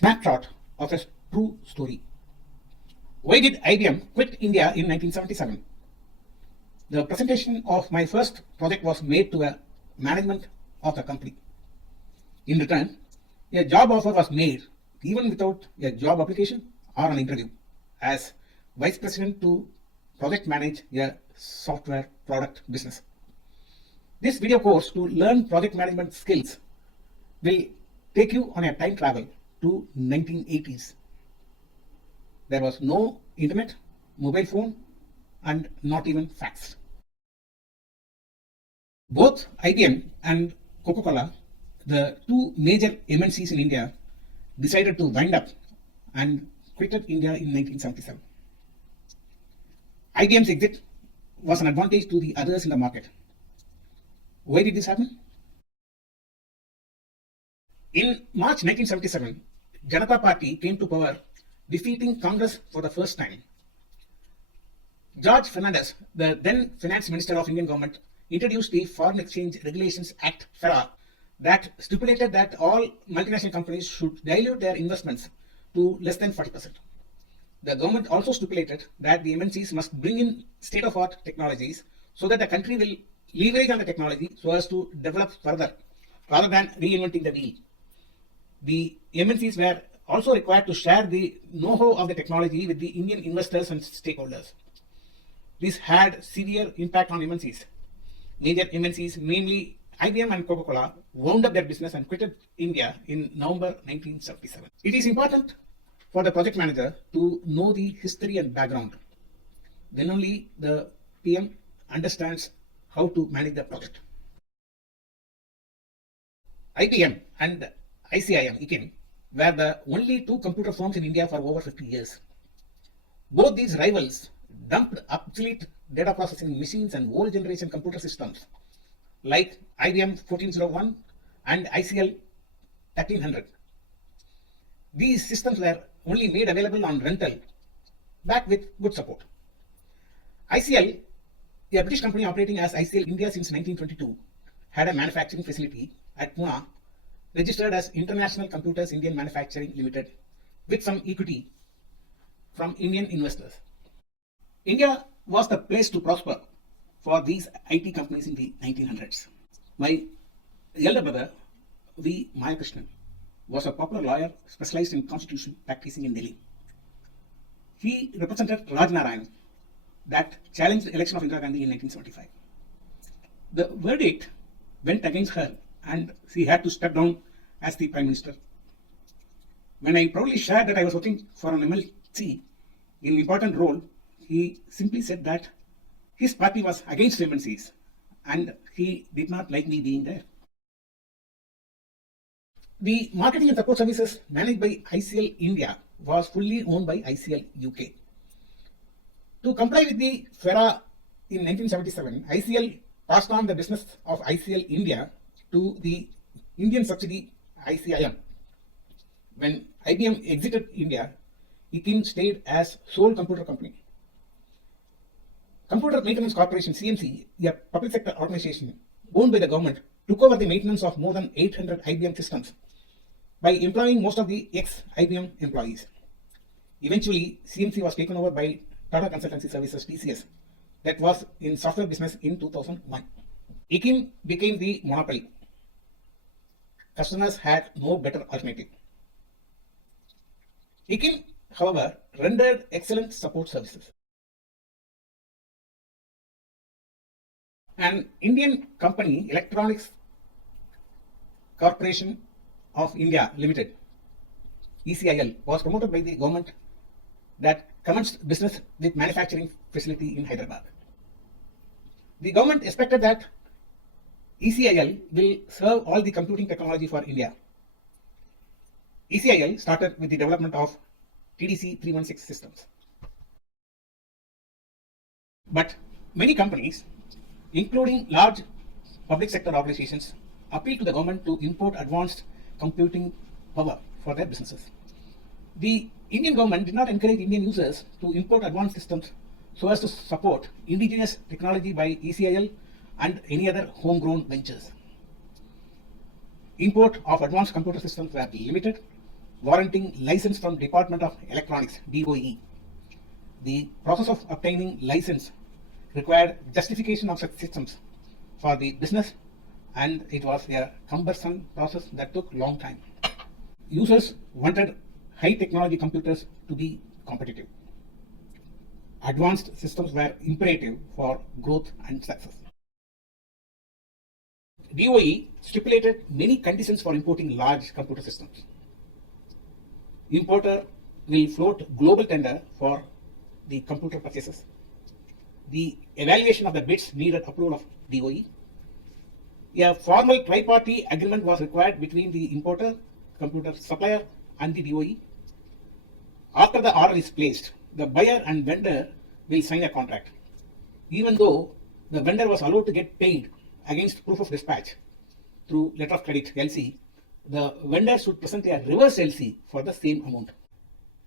snapshot of a true story. Why did IBM quit India in 1977? The presentation of my first project was made to a management of the company. In return, a job offer was made even without a job application or an interview as vice president to project manage a software product business. This video course to learn project management skills will take you on a time travel to 1980s. There was no internet, mobile phone, and not even fax. Both IBM and Coca-Cola, the two major MNCs in India, decided to wind up and quitted India in 1977. IBM's exit was an advantage to the others in the market. Why did this happen? In March 1977, Janata Party came to power, defeating Congress for the first time. George Fernandez, the then Finance Minister of Indian government, introduced the Foreign Exchange Regulations Act (FERA) that stipulated that all multinational companies should dilute their investments to less than 40%. The government also stipulated that the MNCs must bring in state-of-art technologies so that the country will leverage on the technology so as to develop further rather than reinventing the wheel. The MNCs were also required to share the know-how of the technology with the Indian investors and stakeholders. This had severe impact on MNCs. Major MNCs, namely IBM and Coca-Cola, wound up their business and quitted India in November 1977. It is important for the project manager to know the history and background. Then only the PM understands how to manage the project. IBM and IBM were the only two computer firms in India for over 50 years. Both these rivals dumped obsolete data processing machines and old generation computer systems like IBM 1401 and ICL 1300. These systems were only made available on rental, back with good support. ICL, a British company operating as ICL India since 1922, had a manufacturing facility at Pune, registered as International Computers Indian Manufacturing Limited, with some equity from Indian investors. India was the place to prosper for these IT companies in the 1900s. My elder brother, V. Mayakrishnan, was a popular lawyer specialized in constitution practicing in Delhi. He represented Rajnarayan that challenged the election of Indira Gandhi in 1975. The verdict went against her and she had to step down as the Prime Minister. When I proudly shared that I was working for an MLC in an important role, he simply said that his party was against MNCs and he did not like me being there. The marketing and support services managed by ICL India was fully owned by ICL UK. To comply with the FERA in 1977, ICL passed on the business of ICL India to the Indian subsidiary ICIM. When IBM exited India, IBM stayed as sole computer company. Computer Maintenance Corporation (CMC), a public sector organization owned by the government, took over the maintenance of more than 800 IBM systems by employing most of the ex-IBM employees. Eventually, CMC was taken over by Tata Consultancy Services (TCS), that was in software business in 2001. IBM became the monopoly. Customers had no better alternative. IBM, however, rendered excellent support services. An Indian company, Electronics Corporation of India Limited, ECIL, was promoted by the government that commenced business with manufacturing facility in Hyderabad. The government expected that ECIL will serve all the computing technology for India. ECIL started with the development of TDC 316 systems. But many companies, including large public sector organizations, appealed to the government to import advanced computing power for their businesses. The Indian government did not encourage Indian users to import advanced systems so as to support indigenous technology by ECIL and any other homegrown ventures. Import of advanced computer systems were limited warranting license from Department of Electronics (DOE). The process of obtaining license required justification of such systems for the business, and it was a cumbersome process that took long time. Users wanted high technology computers to be competitive. Advanced systems were imperative for growth and success. DOE stipulated many conditions for importing large computer systems. Importer will float global tender for the computer purchases. The evaluation of the bids needed approval of DOE. A formal tri-party agreement was required between the importer, computer supplier, and the DOE. After the order is placed, the buyer and vendor will sign a contract. Even though the vendor was allowed to get paid against proof of dispatch through letter of credit (LC), the vendor should present a reverse LC for the same amount.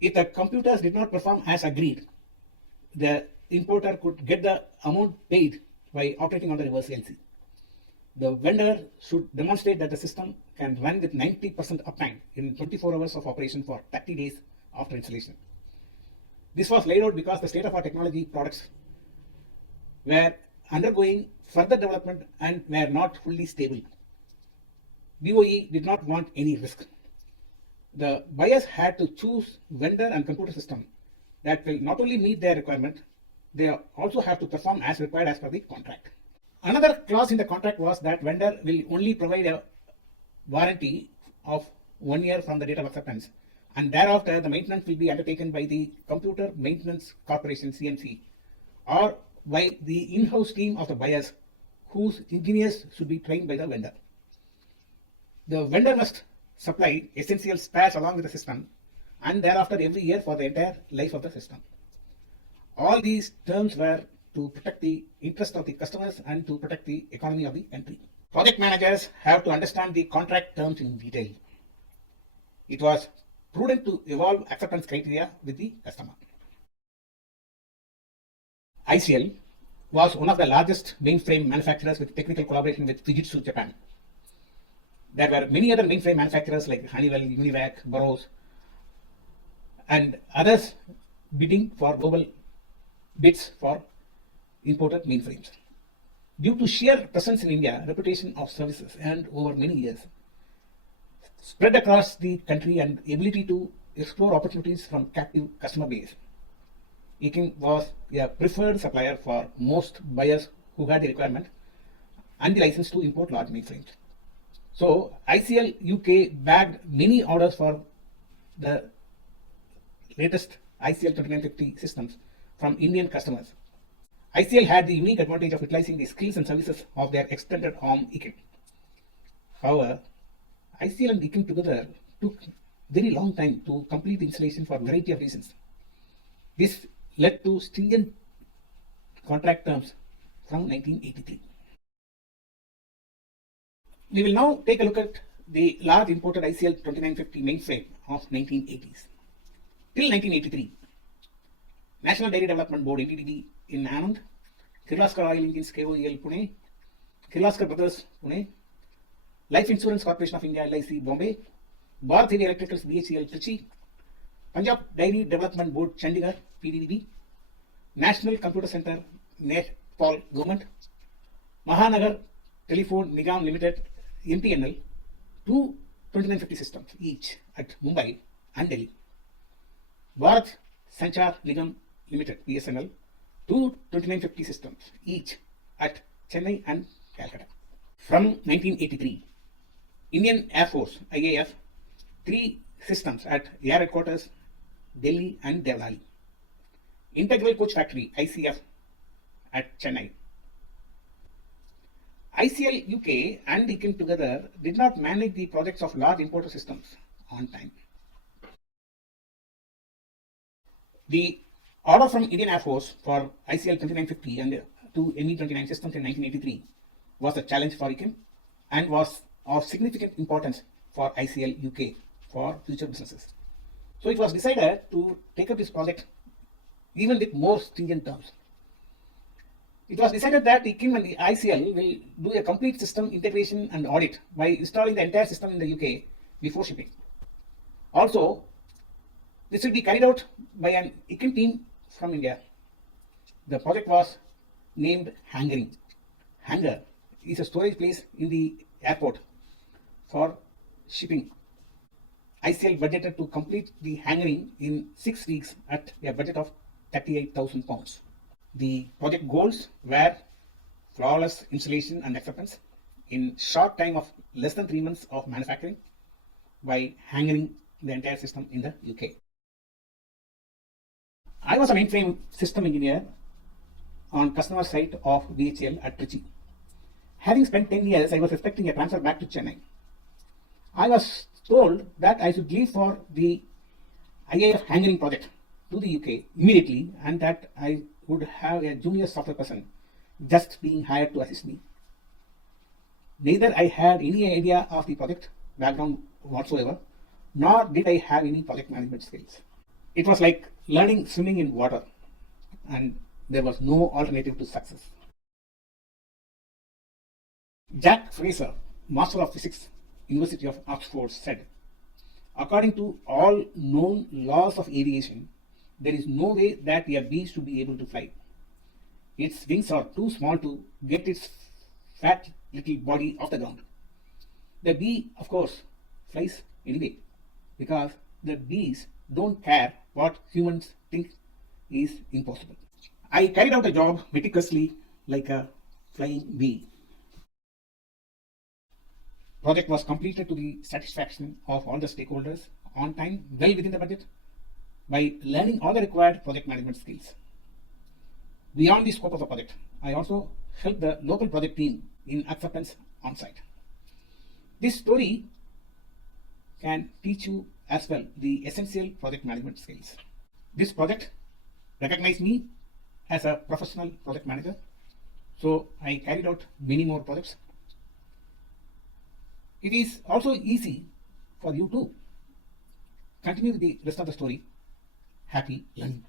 If the computers did not perform as agreed, the importer could get the amount paid by operating on the reverse LC. The vendor should demonstrate that the system can run with 90% uptime in 24 hours of operation for 30 days after installation. This was laid out because the state-of-art technology products were undergoing further development and were not fully stable. DOE did not want any risk. The buyers had to choose vendor and computer system that will not only meet their requirement, they also have to perform as required as per the contract. Another clause in the contract was that vendor will only provide a warranty of 1 year from the date of acceptance, and thereafter the maintenance will be undertaken by the Computer Maintenance Corporation (CMC) or by the in-house team of the buyers, whose engineers should be trained by the vendor. The vendor must supply essential spares along with the system, and thereafter every year for the entire life of the system. All these terms were to protect the interest of the customers and to protect the economy of the country. Project managers have to understand the contract terms in detail. It was prudent to evolve acceptance criteria with the customer. ICL was one of the largest mainframe manufacturers with technical collaboration with Fujitsu, Japan. There were many other mainframe manufacturers like Honeywell, Univac, Burroughs, and others bidding for global bids for imported mainframes. Due to sheer presence in India, reputation of services earned over many years, spread across the country, and ability to explore opportunities from captive customer base, IBM was a preferred supplier for most buyers who had the requirement and the license to import large mainframes. So ICL UK bagged many orders for the latest ICL 2950 systems from Indian customers. ICL had the unique advantage of utilizing the skills and services of their extended arm IBM. However, ICL and IBM together took very long time to complete the installation for a variety of reasons. This led to stringent contract terms from 1983. We will now take a look at the large imported ICL 2950 mainframe of 1980s. Till 1983, National Dairy Development Board (NDDB) in Anand, Kirloskar Oil Engines KOEL Pune, Kirloskar Brothers Pune, Life Insurance Corporation of India LIC Bombay, Bharat Heavy Electricals BHEL Trichy, Punjab Dairy Development Board Chandigarh PDDB, National Computer Center Nepal Government, Mahanagar Telephone Nigam Limited MTNL, two 2950 systems each at Mumbai and Delhi. Bharat Sanchar Nigam Limited BSNL, two 2950 systems each at Chennai and Calcutta. From 1983, Indian Air Force IAF, three systems at Air Headquarters Delhi and Devlali. Integral Coach Factory ICF at Chennai. ICL UK and IBM together did not manage the projects of large importer systems on time. The order from Indian Air Force for ICL 2950 and two ME-29 systems in 1983 was a challenge for IBM and was of significant importance for ICL UK for future businesses. So it was decided to take up this project even with more stringent terms. It was decided that IBM and the ICL will do a complete system integration and audit by installing the entire system in the UK before shipping. Also, this will be carried out by an IBM team from India. The project was named Hangering. Hangar is a storage place in the airport for shipping. ICL budgeted to complete the hangering in 6 weeks at a budget of £38,000. The project goals were flawless installation and acceptance in short time of less than 3 months of manufacturing by hangering the entire system in the UK. I was a mainframe system engineer on customer side of VHL at Trichy. Having spent 10 years, I was expecting a transfer back to Chennai. I was told that I should leave for the IIF hangering project to the UK immediately, and that I would have a junior software person just being hired to assist me. Neither I had any idea of the project background whatsoever, nor did I have any project management skills. It was like learning swimming in water, and there was no alternative to success. Jack Fraser, Master of Physics, University of Oxford, said, "According to all known laws of aviation, there is no way that a bee should be able to fly. Its wings are too small to get its fat little body off the ground. The bee, of course, flies anyway, because the bees don't care what humans think is impossible." I carried out a job meticulously like a flying bee. Project was completed to the satisfaction of all the stakeholders on time, well within the budget, by learning all the required project management skills. Beyond the scope of the project, I also helped the local project team in acceptance on site. This story can teach you as well the essential project management skills. This project recognized me as a professional project manager, so I carried out many more projects. It is also easy for you to continue the rest of the story. Happy learning.